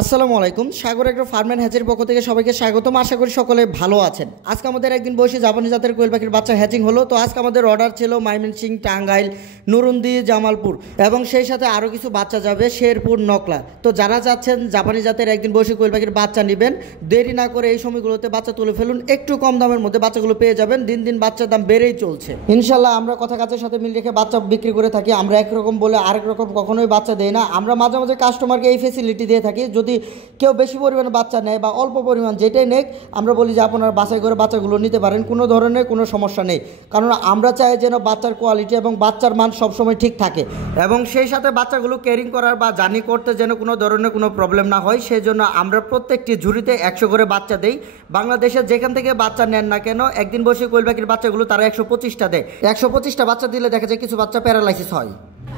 আসসালামু আলাইকুম। সাগর agro farm and হ্যাচের পক্ষ থেকে সবাইকে স্বাগতম। আশা করি সকলে ভালো আছেন। আজকে আমাদের একদিন বয়সী জাপানি জাতের কোয়েল পাখির বাচ্চা হ্যাচিং হলো। তো আজকে আমাদের অর্ডার ছিল ময়মনসিং, টাঙ্গাইল, নুরুন্দি, জামালপুর এবং সেই সাথে আরও কিছু বাচ্চা যাবে শেরপুর, নকলা। তো যারা চাচ্ছেন জাপানি জাতের একদিন বয়সী কোয়েল পাখির বাচ্চা নেবেন, দেরি না করে এই সময়গুলোতে বাচ্চা তুলে ফেলুন। একটু কম দামের মধ্যে বাচ্চাগুলো পেয়ে যাবেন। দিন দিন বাচ্চার দাম বেড়েই চলছে। ইনশাল্লাহ আমরা কথা কাজের সাথে মিল রেখে বাচ্চা বিক্রি করে থাকি। আমরা একরকম বলে আরেক রকম কখনোই বাচ্চা দেই না। আমরা মাঝে মাঝে কাস্টমারকে এই ফেসিলিটি দিয়ে থাকি, যদি কেউ বেশি পরিমাণে বাচ্চা নেয় বা অল্প পরিমাণ যেটাই নেক, আমরা বলি যে আপনারা বাছাই করে বাচ্চাগুলো নিতে পারেন, কোনো ধরনের কোনো সমস্যা নেই। কারণ আমরা চাই যেন বাচ্চার কোয়ালিটি এবং বাচ্চার মান সবসময় ঠিক থাকে এবং সেই সাথে বাচ্চাগুলো কেয়ারিং করার বা জার্নি করতে যেন কোনো ধরনের কোনো প্রবলেম না হয়। সেই জন্য আমরা প্রত্যেকটি ঝুড়িতে 100 করে বাচ্চা দেই। বাংলাদেশের যেখান থেকে বাচ্চা নেন না কেন, একদিন বসে কোয়েল পাখির বাচ্চাগুলো তারা 125টা দেয়। 125টা বাচ্চা দিলে দেখা যায় কিছু বাচ্চা প্যারালাইসিস হয়।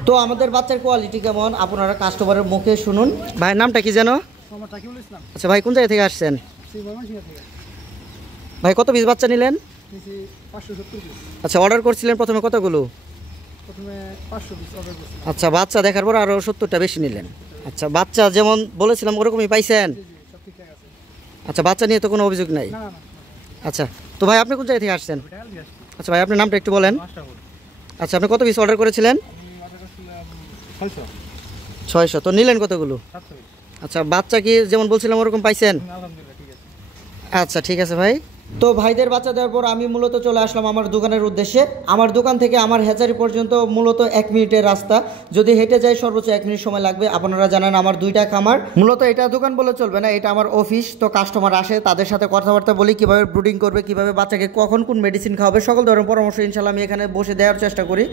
তো আমাদের বাচ্চার কোয়ালিটি কেমন আপনারা কাস্টমারের মুখে শুনুন। ভাইয়ের নামটা কি যেন? আচ্ছা ভাই, কোন জায়গা থেকে আসছেন? ভাই কত পিস বাচ্চা নিলেন? আচ্ছা, অর্ডার করছিলেন প্রথমে কতগুলো? আচ্ছা, বাচ্চা দেখার পর আরো 70টা বেশি নিলেন। আচ্ছা, বাচ্চা যেমন বলেছিলাম ওরকমই পাইছেন? আচ্ছা, বাচ্চা নিয়ে তো কোনো অভিযোগ নাই? আচ্ছা, তো ভাই আপনি কোন জায়গা থেকে আসছেন? আচ্ছা ভাই, আপনার নামটা একটু বলেন। আচ্ছা, আপনি কত পিস অর্ডার করেছিলেন? 600। তো নিলেন কতগুলো? আচ্ছা, বাচ্চা কি যেমন বলছিলাম ওরকম পাইছেন? আচ্ছা ঠিক আছে ভাই। তো ভাইদের বাচ্চা দেওয়ার পর আমি মূলত চলে আসলাম আমার দোকানের উদ্দেশ্যে। আমার দোকান থেকে আমার হ্যাচারি পর্যন্ত মূলত 1 মিনিটের রাস্তা। যদি হেঁটে যাই সর্বোচ্চ 1 মিনিট সময় লাগবে। আপনারা জানেন আমার 2টা খামার। মূলত এটা দোকান বলে চলবে না, এটা আমার অফিস। তো কাস্টমার আসে, তাদের সাথে কথাবার্তা বলি, কীভাবে ব্রুডিং করবে, কীভাবে বাচ্চাকে কখন কোন মেডিসিন খাওয়াবে, সকল ধরনের পরামর্শ ইনশাল্লাহ আমি এখানে বসে দেওয়ার চেষ্টা করি।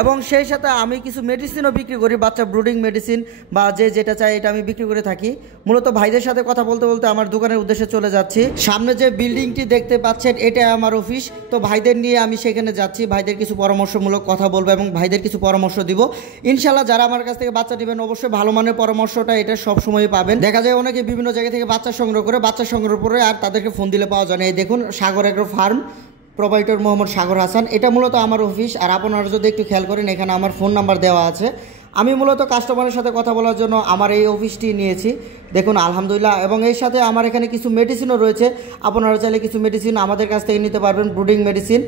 এবং সেই সাথে আমি কিছু মেডিসিনও বিক্রি করি, বাচ্চা ব্রুডিং মেডিসিন বা যে যেটা চাই এটা আমি বিক্রি করে থাকি। মূলত ভাইদের সাথে কথা বলতে বলতে আমার দোকানের উদ্দেশ্যে চলে যাচ্ছি। সামনে যে বিল্ডিংটি দেখতে পাচ্ছেন এটা আমার অফিস। তো ভাইদের নিয়ে আমি সেখানে যাচ্ছি, ভাইদের কিছু পরামর্শমূলক কথা বলবো এবং ভাইদের কিছু পরামর্শ দিব। ইনশাল্লাহ যারা আমার কাছ থেকে বাচ্চা নেবেন অবশ্যই ভালো মানের পরামর্শটা এটা সবসময় পাবেন। দেখা যায় অনেকে বিভিন্ন জায়গা থেকে বাচ্চা সংগ্রহ করে, বাচ্চা সংগ্রহ করে আর তাদেরকে ফোন দিলে পাওয়া যায় না। এই দেখুন, সাগর এগ্রো ফার্ম, প্রোপাইটর মোহাম্মদ সাগর হাসান, এটা মূলত আমার অফিস। আর আপনারা যদি একটু খেয়াল করেন এখানে আমার ফোন নাম্বার দেওয়া আছে। আমি মূলত কাস্টমারের সাথে কথা বলার জন্য আমার এই অফিসটি নিয়েছি। দেখুন আলহামদুলিল্লাহ। এবং এর সাথে আমার এখানে কিছু মেডিসিনও রয়েছে। আপনারা চাইলে কিছু মেডিসিন আমাদের কাছ থেকে নিতে পারবেন, ব্রুডিং মেডিসিন।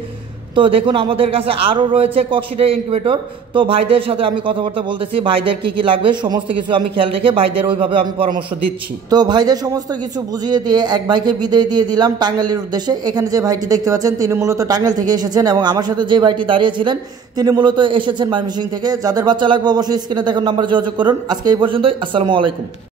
তো দেখুন আমাদের কাছে আরও রয়েছে ককশিটের ইনকিউবেটর। তো ভাইদের সাথে আমি কথাবার্তা বলতেছি, ভাইদের কি কি লাগবে সমস্ত কিছু আমি খেয়াল রেখে ভাইদের ওইভাবে আমি পরামর্শ দিচ্ছি। তো ভাইদের সমস্ত কিছু বুঝিয়ে দিয়ে এক ভাইকে বিদায় দিয়ে দিলাম টাঙ্গাইলের উদ্দেশ্যে। এখানে যে ভাইটি দেখতে পাচ্ছেন তিনি মূলত টাঙ্গাইল থেকে এসেছেন এবং আমার সাথে যে ভাইটি দাঁড়িয়েছিলেন তিনি মূলত এসেছেন ময়মনসিং থেকে। যাদের বাচ্চা লাগবে অবশ্যই স্ক্রিনে দেখার নাম্বারে যোগাযোগ করুন। আজকে এই পর্যন্তই। আসসালামু আলাইকুম।